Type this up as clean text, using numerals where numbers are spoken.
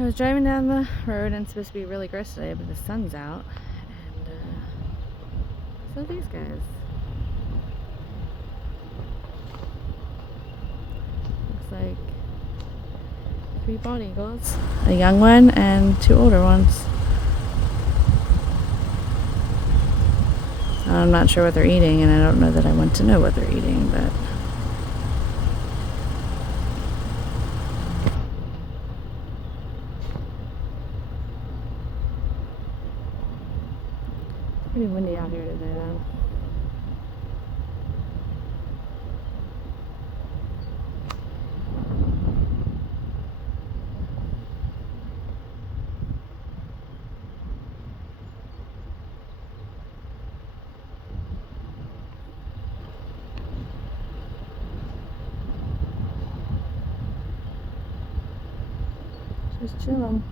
I was driving down the road and it's supposed to be really gross today, but the sun's out. And so these guys. Looks like 3 bald eagles, a young one and 2 older ones. I'm not sure what they're eating, and I don't know that I want to know what they're eating, but it's pretty windy out here today though. Just chilling.